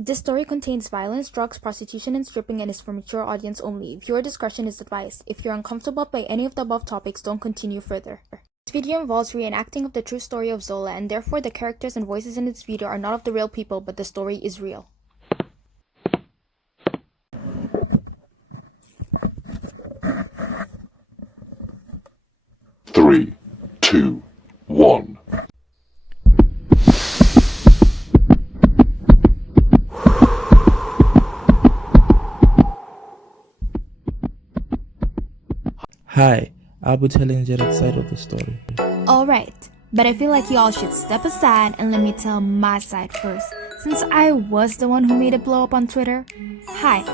This story contains violence, drugs, prostitution, and stripping and is for mature audience only. Viewer discretion is advised. If you're uncomfortable by any of the above topics, don't continue further. This video involves reenacting of the true story of Zola, and therefore the characters and voices in this video are not of the real people, but the story is real. Three, two, one. Hi, I'll be telling Jarrett's side of the story. Alright, but I feel like y'all should step aside and let me tell my side first, since I was the one who made it blow up on Twitter. Hi,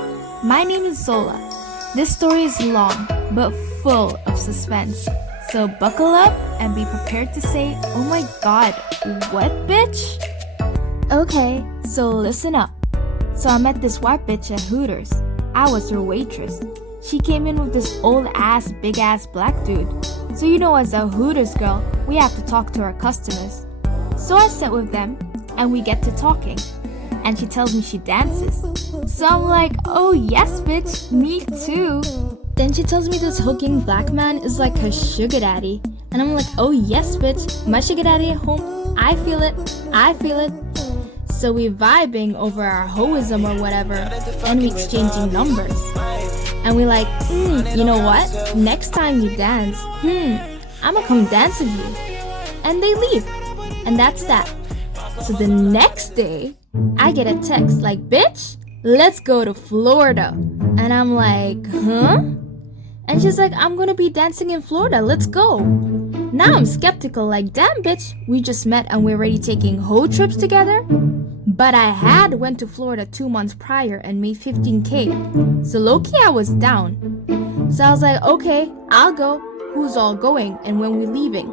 my name is Zola. This story is long, but full of suspense. So buckle up and be prepared to say, oh my god, what bitch? Okay, so listen up. So I met this white bitch at Hooters. I was her waitress. She came in with this old ass, big ass black dude. So you know, as a Hooters girl, we have to talk to our customers. So I sit with them, and we get to talking. And she tells me she dances. So I'm like, oh yes bitch, me too. Then she tells me this hooking black man is like her sugar daddy. And I'm like, oh yes bitch, my sugar daddy at home, I feel it. So we vibing over our hoism or whatever, and we exchanging numbers. And we like, you know what? Next time you dance, I'ma come dance with you. And they leave. And that's that. So the next day, I get a text like, bitch, let's go to Florida. And I'm like, huh? And she's like, I'm gonna be dancing in Florida, let's go. Now I'm skeptical, like, damn bitch, we just met and we're already taking whole trips together? But I had went to Florida 2 months prior and made 15K. So low-key I was down. So I was like, okay, I'll go. Who's all going and when we leaving?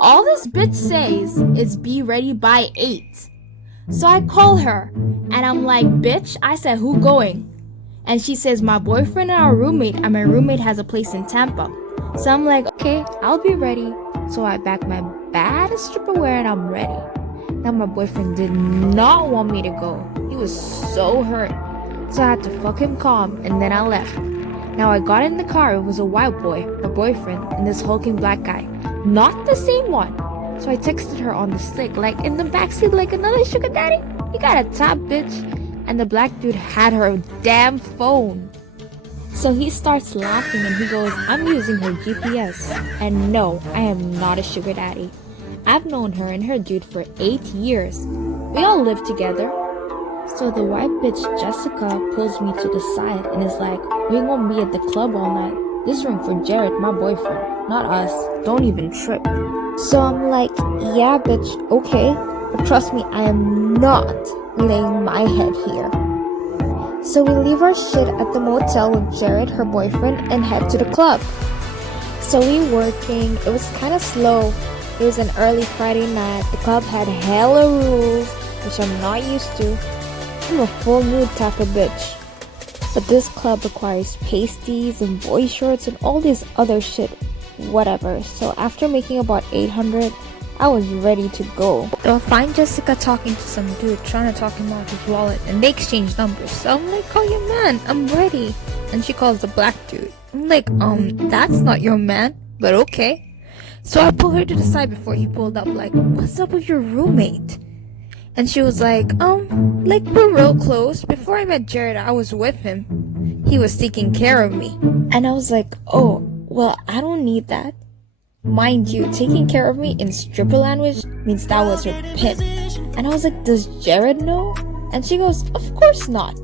All this bitch says is be ready by 8. So I call her and I'm like, bitch, I said who going? And she says my boyfriend and our roommate, and my roommate has a place in Tampa. So I'm like, okay, I'll be ready. So I pack my baddest stripper wear and I'm ready. Now my boyfriend did not want me to go. He was so hurt. So I had to fuck him calm and then I left. Now I got in the car, it was a white boy, my boyfriend, and this hulking black guy. Not the same one. So I texted her on the slick, like in the backseat, like another sugar daddy? You got a top bitch. And the black dude had her damn phone. So he starts laughing and he goes, I'm using her GPS. And no, I am not a sugar daddy. I've known her and her dude for 8 years. We all live together. So the white bitch Jessica pulls me to the side and is like, we won't be at the club all night. This room for Jarrett, my boyfriend, not us. Don't even trip. So I'm like, yeah bitch, okay. But trust me, I am not laying my head here. So we leave our shit at the motel with Jarrett, her boyfriend, and head to the club. So we working, it was kind of slow. It was an early Friday night. The club had hella rules, which I'm not used to. I'm a full nude type of bitch. But this club requires pasties and boy shorts and all this other shit. Whatever. So after making about 800, I was ready to go. So I find Jessica talking to some dude, trying to talk him out his wallet, and they exchange numbers. So I'm like, call your man, I'm ready. And she calls the black dude. I'm like, that's not your man, but okay. So I pull her to the side before he pulled up, like, what's up with your roommate? And she was like, like we're real close. Before I met Jarrett, I was with him. He was taking care of me. And I was like, oh, well, I don't need that. Mind you, taking care of me in stripper language means that was her pimp. And I was like, does Jarrett know? And she goes, of course not.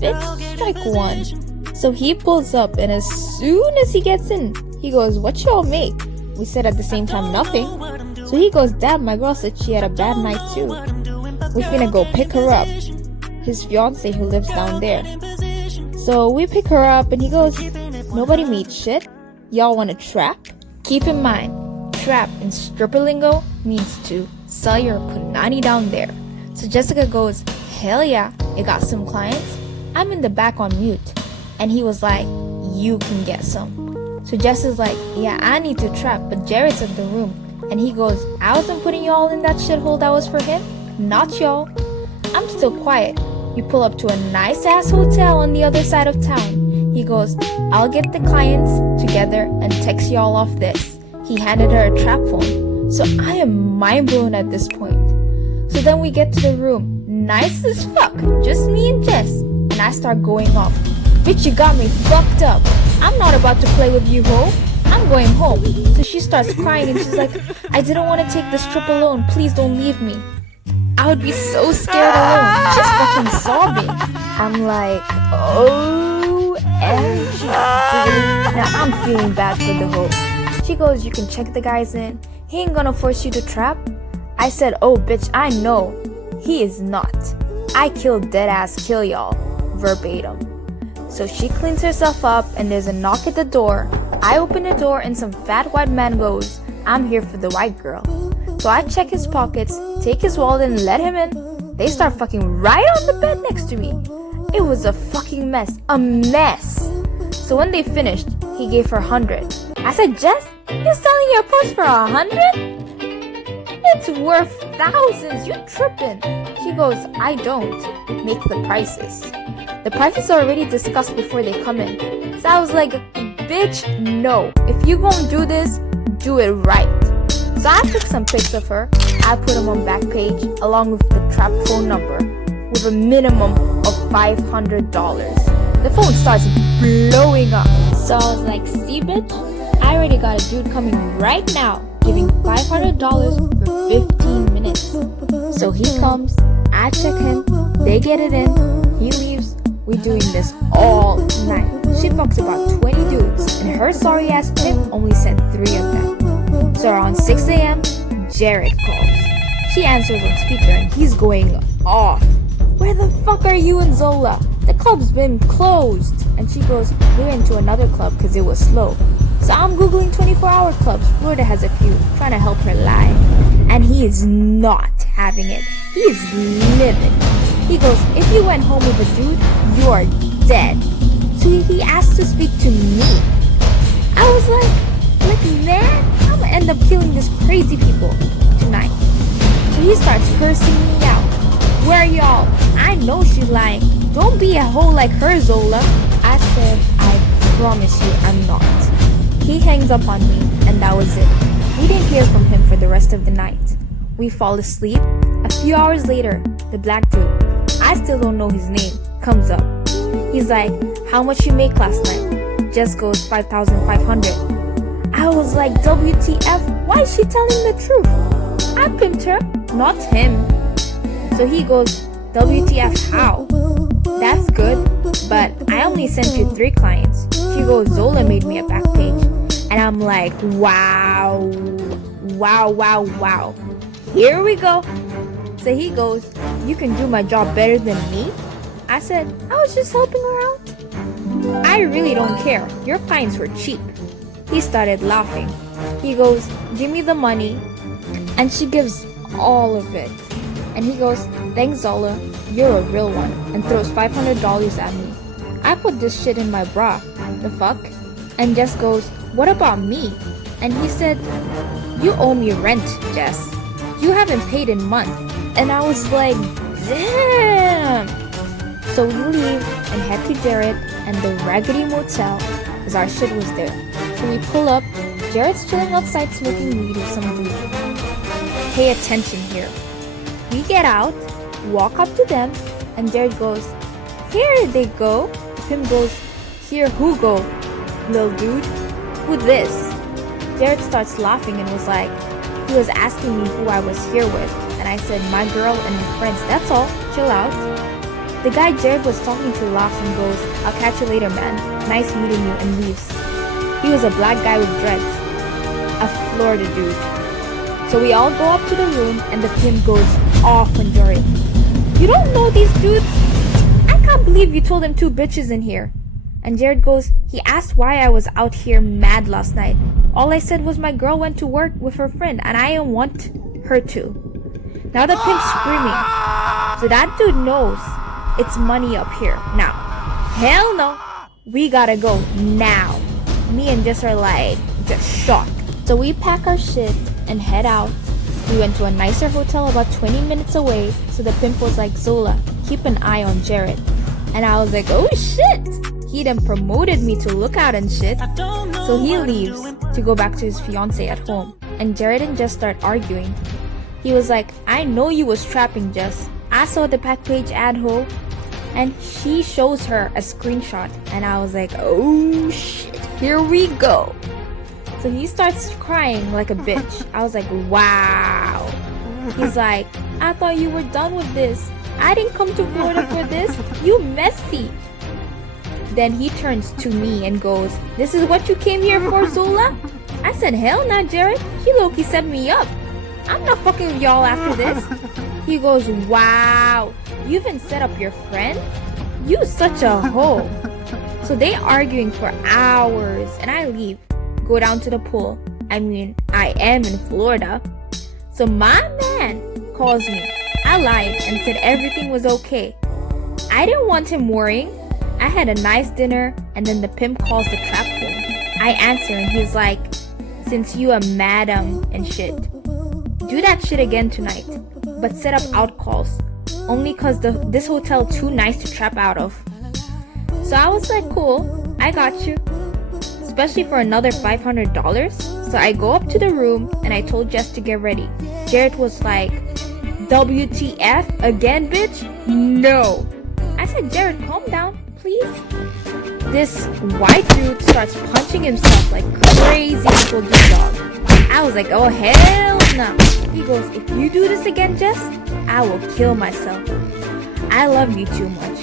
Bitch, strike one. So he pulls up, and as soon as he gets in, he goes, what y'all make? We said at the same time, nothing. So he goes, damn, my girl said she had a bad night too. We finna go pick her up. His fiance who lives down there. So we pick her up and he goes, nobody made shit. Y'all wanna trap? Keep in mind, trap in stripper lingo means to sell your punani down there. So Jessica goes, hell yeah, you got some clients? I'm in the back on mute. And he was like, you can get some. So Jess is like, yeah, I need to trap, but Jarrett's in the room. And he goes, I wasn't putting y'all in that shithole that was for him. Not y'all. I'm still quiet. You pull up to a nice ass hotel on the other side of town. He goes, I'll get the clients together and text y'all off this. He handed her a trap phone. So I am mind blown at this point. So then we get to the room. Nice as fuck. Just me and Jess. And I start going off. Bitch, you got me fucked up. I'm not about to play with you, ho. I'm going home. So she starts crying and she's like, I didn't want to take this trip alone. Please don't leave me. I would be so scared alone. She's fucking sobbing. I'm like, OMG. Now I'm feeling bad for the hoe. She goes, you can check the guys in. He ain't gonna force you to trap. I said, oh bitch, I know. He is not. I killed dead ass kill y'all. Verbatim. So she cleans herself up and there's a knock at the door. I open the door and some fat white man goes, I'm here for the white girl. So I check his pockets, take his wallet and let him in. They start fucking right on the bed next to me. It was a fucking mess. A mess. So when they finished, he gave her 100. I said, Jess, you're selling your purse for 100? It's worth thousands. You tripping. She goes, I don't make the prices. The prices are already discussed before they come in. So I was like, bitch, no. If you gonna do this, do it right. So I took some pics of her. I put them on back page along with the trap phone number with a minimum of $500. The phone starts blowing up. So I was like, see bitch, I already got a dude coming right now giving $500 for 15 minutes. So he comes, I check him, they get it in, he leaves. We're doing this all night. She fucks about 20 dudes and her sorry ass Pimp only sent 3 of them. So around 6 a.m., Jarrett calls. She answers on speaker and he's going off. Where the fuck are you and Zola? The club's been closed. And she goes, we're into another club because it was slow. So I'm googling 24-hour clubs. Florida has a few, trying to help her lie. And he is not having it. He is livid. He goes, if you went home with a dude, you are dead. So he asked to speak to me. I was like, man, I'm gonna end up killing these crazy people tonight. So he starts cursing me out. Where y'all? I know she's lying. Don't be a hoe like her, Zola. I said, I promise you I'm not. He hangs up on me, and that was it. We didn't hear from him for the rest of the night. We fall asleep. A few hours later, the black dude, I still don't know his name, comes up. He's like, how much you make last night? Just goes 5,500. I was like, WTF, why is she telling the truth? I pimped her, not him. So he goes, WTF, how? That's good, but I only sent you 3 clients. She goes, Zola made me a back page. And I'm like, wow. Here we go. So he goes, you can do my job better than me? I said, I was just helping her out. I really don't care. Your clients were cheap. He started laughing. He goes, give me the money. And she gives all of it. And he goes, thanks Zola, you're a real one. And throws $500 at me. I put this shit in my bra. The fuck? And Jess goes, what about me? And he said, you owe me rent, Jess. You haven't paid in months. And I was like, damn. So we leave and head to Jarrett and the Raggedy Motel because our shit was there. So we pull up. Jarrett's chilling outside smoking weed with some dude. Pay attention here. We get out, walk up to them, and Jarrett goes, here they go. Pimp goes, here who go? Lil dude, who this? Jarrett starts laughing and was like, he was asking me who I was here with. And I said, my girl and her friends, that's all, chill out. The guy Jarrett was talking to laughs and goes, I'll catch you later, man. Nice meeting you, and leaves. He was a black guy with dreads. A Florida dude. So we all go up to the room and the Pimp goes off on Jarrett. You don't know these dudes? I can't believe you told him 2 bitches in here. And Jarrett goes, he asked why I was out here mad last night. All I said was my girl went to work with her friend and I didn't want her to. Now the Pimp's screaming. So that dude knows it's money up here. Now, hell no. We gotta go now. Me and Jess are like, just shocked. So we pack our shit and head out. We went to a nicer hotel about 20 minutes away, so the pimp was like, Zola, keep an eye on Jarrett. And I was like, oh shit! He then promoted me to look out and shit. So he leaves to go back to his fiance at home, and Jarrett and Jess start arguing. He was like, I know you was trapping Jess. I saw the back page ad ho. And she shows her a screenshot, and I was like, oh shit, here we go. So he starts crying like a bitch. I was like, wow. He's like, I thought you were done with this. I didn't come to Florida for this. You messy. Then he turns to me and goes, this is what you came here for, Zola? I said, hell nah, Jarrett. He low-key set me up. I'm not fucking with y'all after this. He goes, wow, you even set up your friend? You such a hoe. So they arguing for hours, and I leave, go down to the pool. I mean, I am in Florida. So my man calls me. I lied and said everything was okay. I didn't want him worrying. I had a nice dinner, and then the pimp calls the trap phone. I answer, and he's like, since you a madam and shit, do that shit again tonight, but set up out calls, only cause this hotel too nice to trap out of. So I was like, cool, I got you, especially for another $500. So I go up to the room and I told Jess to get ready. Jarrett was like, WTF again, bitch? No. I said, Jarrett, calm down, please. This white dude starts punching himself like crazy little dog. I was like, oh hell no. He goes, if you do this again, Jess, I will kill myself. I love you too much.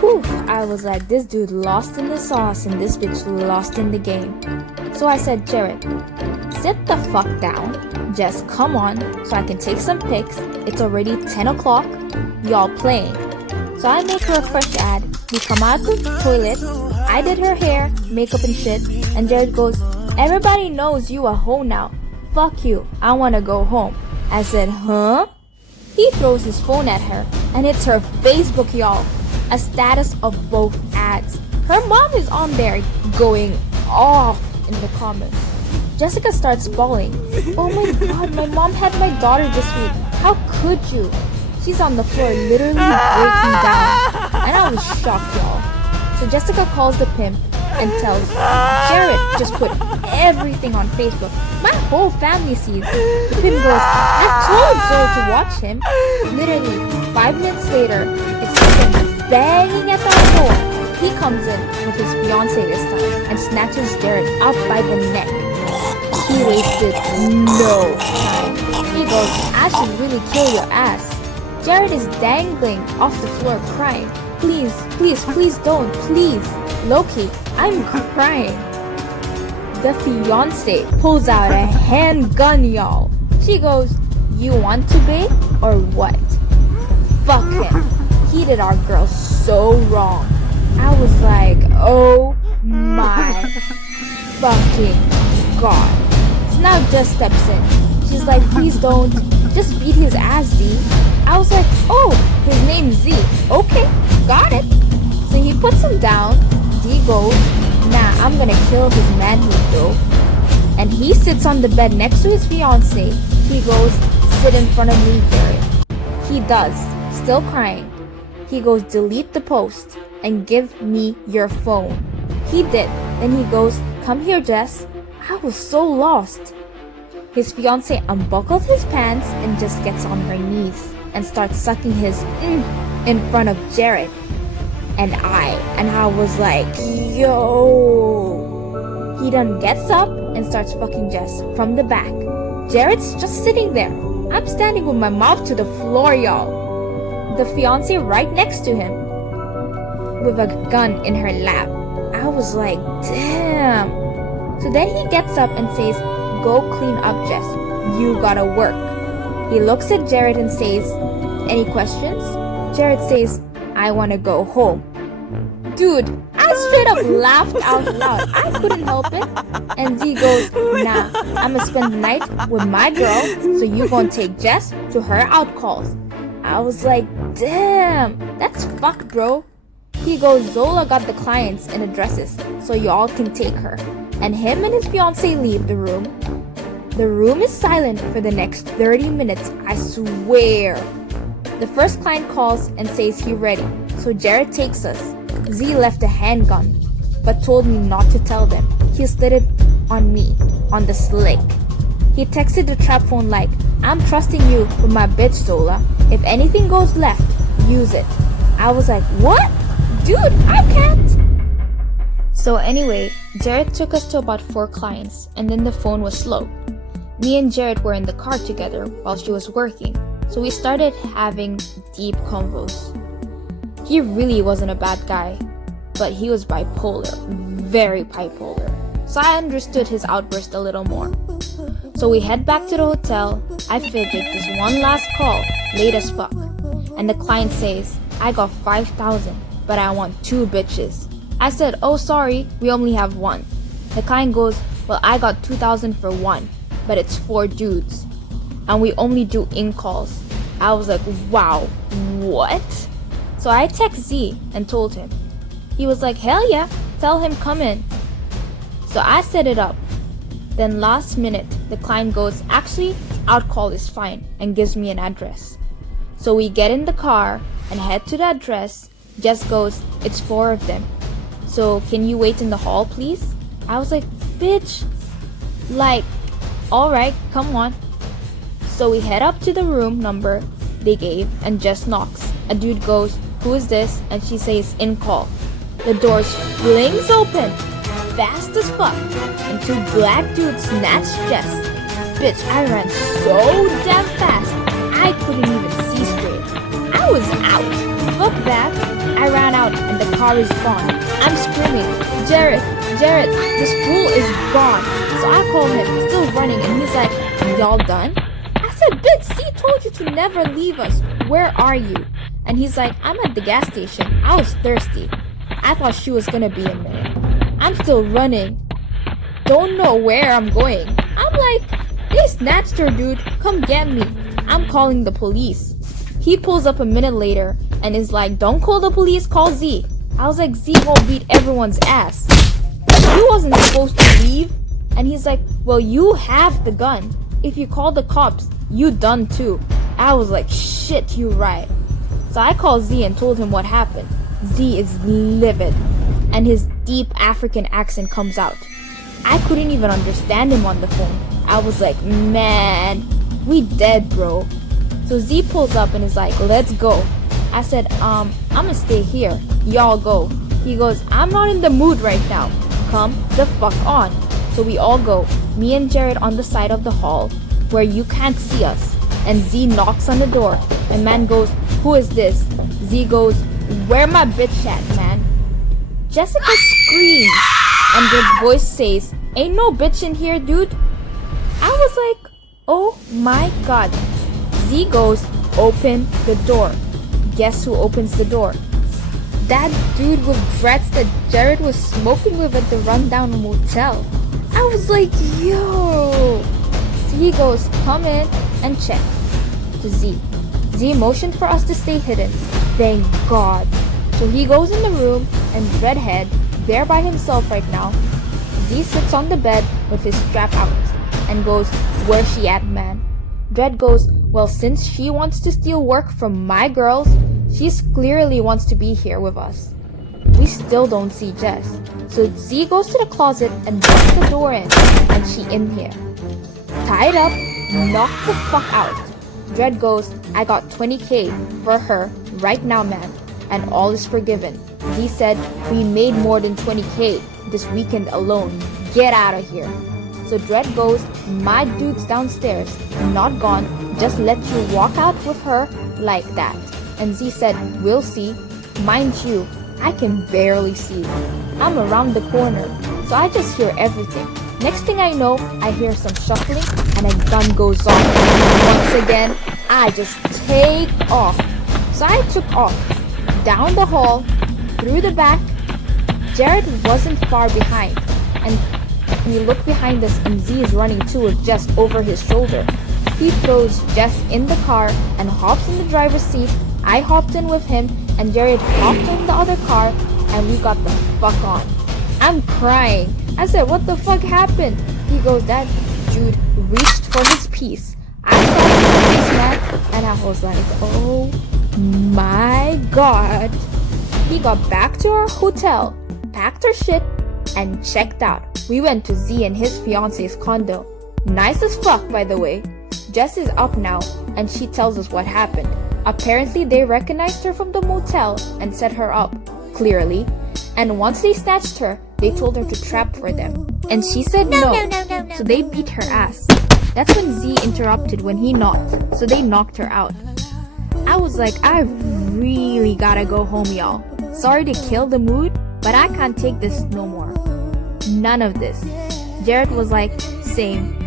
Whew. I was like, this dude lost in the sauce and this bitch lost in the game. So I said, Jarrett, sit the fuck down. Jess, come on so I can take some pics. It's already 10 o'clock. Y'all playing. So I make her a fresh ad. We come out the toilet. I did her hair, makeup and shit. And Jarrett goes, everybody knows you a hoe now. Fuck you. I want to go home. I said, huh? He throws his phone at her. And it's her Facebook, y'all. A status of both ads. Her mom is on there going off in the comments. Jessica starts bawling. Oh my god, my mom had my daughter this week. How could you? She's on the floor literally breaking down. And I was shocked, y'all. So Jessica calls the pimp and tells Jarrett just put everything on Facebook. My whole family sees. The pimp goes, I told Zola to watch him. Literally, 5 minutes later, it's him banging at the door. He comes in with his fiance this time and snatches Jarrett up by the neck. He wasted no time. He goes, I should really kill your ass. Jarrett is dangling off the floor crying. Please, please, please don't, please. Loki, I'm crying. The fiance pulls out a handgun, y'all. She goes, you want to bait or what? Fuck him. He did our girl so wrong. I was like, oh my fucking god. So now Jess steps in. She's like, please don't. Just beat his ass, Z. I was like, oh, his name's Z. Okay, got it. So he puts him down. Z goes, nah, I'm gonna kill his manhood though. And he sits on the bed next to his fiance. He goes, sit in front of me, Jarrett. He does, still crying. He goes, delete the post and give me your phone. He did. Then he goes, come here, Jess. I was so lost. His fiance unbuckled his pants and just gets on her knees and starts sucking his in front of Jarrett and I was like, yo. He then gets up and starts fucking Jess from the back. Jarrett's just sitting there. I'm standing with my mouth to the floor, y'all. The fiance right next to him with a gun in her lap. I was like, damn. So then he gets up and says, go clean up, Jess. You gotta work. He looks at Jarrett and says, any questions? Jarrett says, I wanna go home. Dude, I straight up laughed out loud. I couldn't help it. And Z goes, nah, I'ma spend the night with my girl, so you gonna take Jess to her out calls. I was like, damn, that's fucked, bro. He goes, Zola got the clients and addresses, so y'all can take her. And him and his fiance leave the room. The room is silent for the next 30 minutes, I swear. The first client calls and says he's ready, so Jarrett takes us. Z left a handgun, but told me not to tell them. He slid it on me, on the slick. He texted the trap phone like, I'm trusting you with my bitch, Zola. If anything goes left, use it. I was like, what? Dude, I can't. So anyway, Jarrett took us to about 4 clients, and then the phone was slow. Me and Jarrett were in the car together while she was working, so we started having deep convos. He really wasn't a bad guy, but he was bipolar, very bipolar. So I understood his outburst a little more. So we head back to the hotel. I figured this one last call, late as fuck. And the client says, I got 5,000, but I want 2 bitches. I said, oh sorry, we only have 1. The client goes, well I got 2,000 for 1, but it's 4 dudes. And we only do in calls. I was like, wow, what? So I text Z and told him. He was like, hell yeah, tell him come in. So I set it up. Then last minute, the client goes, actually, outcall is fine, and gives me an address. So we get in the car and head to the address. Jess goes, it's 4 of them. So can you wait in the hall, please? I was like, bitch. Like, alright, come on. So we head up to the room number they gave and Jess knocks. A dude goes, who is this? And she says, in call. The doors flings open, fast as fuck, and 2 black dudes snatch Jess. Bitch, I ran so damn fast, I couldn't even see straight. I was out. Fuck that. I ran out and the car is gone. I'm screaming, Jarrett, this fool is gone. So I call him, still running, and he's like, y'all done? I said, bitch, Z told you to never leave us. Where are you? And he's like, I'm at the gas station. I was thirsty. I thought she was gonna be a minute. I'm still running. Don't know where I'm going. I'm like, they snatched her, dude. Come get me. I'm calling the police. He pulls up a minute later and is like, don't call the police, call Z. I was like, Z won't beat everyone's ass. He wasn't supposed to leave. And he's like, well, you have the gun. If you call the cops, you done too. I was like, shit, you right. So I called Z and told him what happened. Z is livid, and his deep African accent comes out. I couldn't even understand him on the phone. I was like, man, we dead, bro. So Z pulls up and is like, let's go. I said, I'ma stay here. Y'all go. He goes, I'm not in the mood right now. Come the fuck on. So we all go. Me and Jarrett on the side of the hall where you can't see us. And Z knocks on the door. And man goes, who is this? Z goes, where my bitch at, man? Jessica screams. And the voice says, ain't no bitch in here, dude. I was like, oh my god. Z goes, open the door. Guess who opens the door? That dude with dreads that Jarrett was smoking with at the rundown motel. I was like, yo. So he goes, come in and check. To Z. Z motioned for us to stay hidden. Thank God. So he goes in the room and Dreadhead, there by himself right now. Z sits on the bed with his strap out and goes, where's she at, man? Dread goes, well, since she wants to steal work from my girls, she clearly wants to be here with us. We still don't see Jess. So Z goes to the closet and breaks the door in, and she in here. Tied up, knocked the fuck out. Dread goes, I got 20K for her right now, man, and all is forgiven. Z said, we made more than 20K this weekend alone. Get out of here. So Dread goes, my dude's downstairs, not gone, just let you walk out with her like that. And Z said, we'll see. Mind you, I can barely see. I'm around the corner, so I just hear everything. Next thing I know, I hear some shuffling and a gun goes off. Once again, I just take off. So I took off, down the hall, through the back. Jarrett wasn't far behind, and we look behind us and Z is running too with Jess over his shoulder. He throws Jess in the car and hops in the driver's seat. I hopped in with him and Jarrett hopped in the other car and we got the fuck on. I'm crying. I said, what the fuck happened? He goes, that dude reached for his piece. I saw his man and I was like, oh my god. He got back to our hotel, packed her shit, and checked out. We went to Z and his fiance's condo. Nice as fuck, by the way. Jess is up now, and she tells us what happened. Apparently, they recognized her from the motel and set her up, clearly. And once they snatched her, they told her to trap for them. And she said no. So they beat her ass. That's when Z interrupted when he knocked, so they knocked her out. I was like, I really gotta go home, y'all. Sorry to kill the mood, but I can't take this no more. None of this. Jarrett was like, same.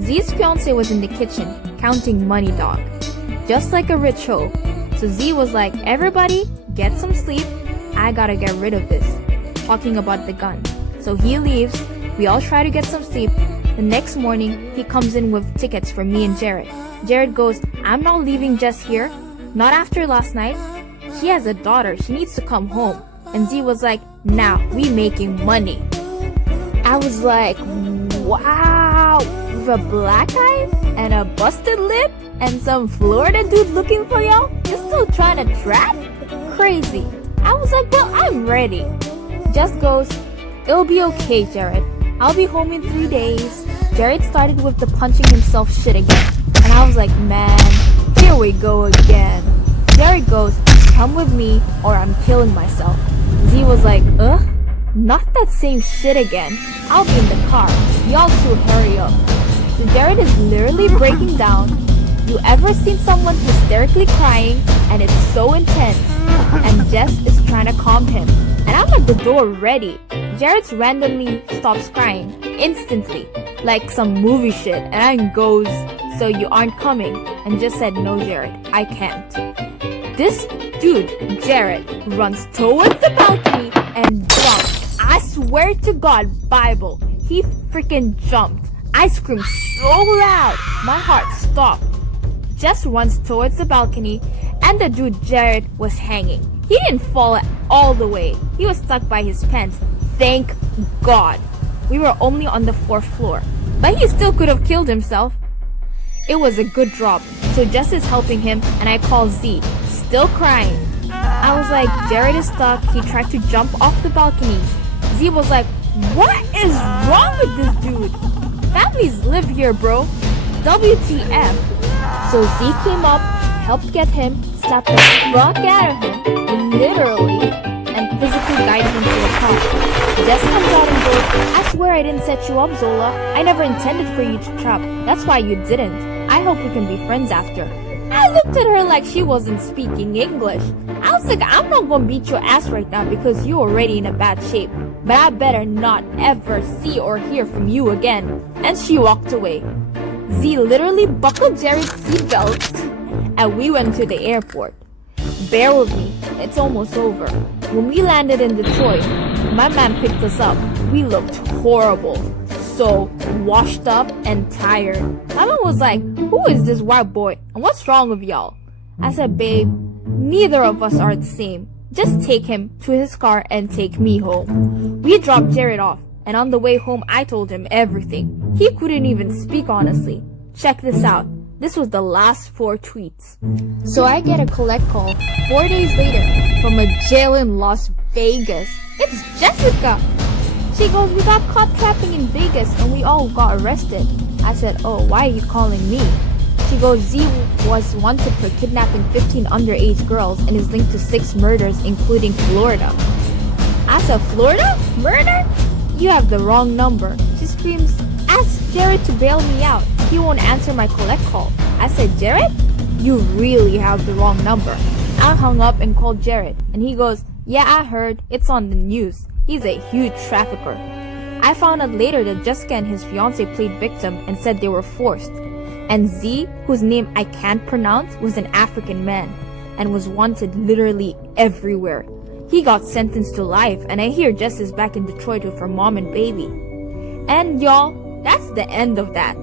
Z's fiance was in the kitchen, counting money, dog. Just like a rich hoe. So Z was like, everybody, get some sleep. I gotta get rid of this. Talking about the gun. So he leaves. We all try to get some sleep. The next morning, he comes in with tickets for me and Jarrett. Jarrett goes, I'm not leaving Jess here. Not after last night. She has a daughter. She needs to come home. And Z was like, now we making money. I was like, wow. With a black eye and a busted lip and some Florida dude looking for y'all? You're still trying to trap? Crazy. I was like, well, I'm ready. Just goes, it'll be okay, Jarrett. I'll be home in 3 days. Jarrett started with the punching himself shit again. And I was like, man, here we go again. Jarrett goes, come with me or I'm killing myself. Z was like, not that same shit again. I'll be in the car. Y'all two hurry up. So Jarrett is literally breaking down. You ever seen someone hysterically crying and it's so intense? And Jess is trying to calm him. And I'm at the door ready. Jarrett randomly stops crying instantly, like some movie shit. And I goes, so you aren't coming? And just said, no, Jarrett, I can't. This dude, Jarrett, runs towards the balcony and jumps. I swear to God, Bible, he freaking jumped. I screamed so loud, my heart stopped. Jess runs towards the balcony and the dude Jarrett was hanging. He didn't fall all the way. He was stuck by his pants. Thank God. We were only on the 4th floor, but he still could have killed himself. It was a good drop, so Jess is helping him and I call Z, still crying. I was like, Jarrett is stuck. He tried to jump off the balcony. Z was like, what is wrong with this dude? Families live here, bro. WTF. So Z came up, helped get him, slapped the fuck out of him, literally, and physically guided him to the car. Jess comes out and goes, I swear I didn't set you up, Zola. I never intended for you to trap. That's why you didn't. I hope we can be friends after. I looked at her like she wasn't speaking English. I was like, I'm not gonna beat your ass right now because you're already in a bad shape. But I better not ever see or hear from you again. And she walked away. Z literally buckled Jarrett's seatbelt and we went to the airport. Bear with me, it's almost over. When we landed in Detroit, my man picked us up. We looked horrible. So washed up and tired. My mom was like, who is this white boy and what's wrong with y'all? I said, babe, neither of us are the same. Just take him to his car and take me home. We dropped Jarrett off and on the way home I told him everything. He couldn't even speak honestly. Check this out. This was the last 4 tweets. So I get a collect call 4 days later from a jail in Las Vegas. It's Jessica. She goes, we got caught trapping in Vegas and we all got arrested. I said, oh, why are you calling me? She goes, Z was wanted for kidnapping 15 underage girls and is linked to 6 murders, including Florida. I said, Florida? Murder? You have the wrong number. She screams, ask Jarrett to bail me out. He won't answer my collect call. I said, Jarrett? You really have the wrong number. I hung up and called Jarrett and he goes, yeah, I heard. It's on the news. He's a huge trafficker. I found out later that Jessica and his fiance played victim and said they were forced. And Z, whose name I can't pronounce, was an African man and was wanted literally everywhere. He got sentenced to life and I hear Jess is back in Detroit with her mom and baby. And y'all, that's the end of that.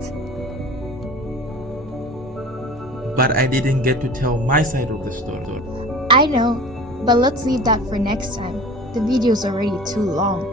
But I didn't get to tell my side of the story. I know, but let's leave that for next time. The video's already too long.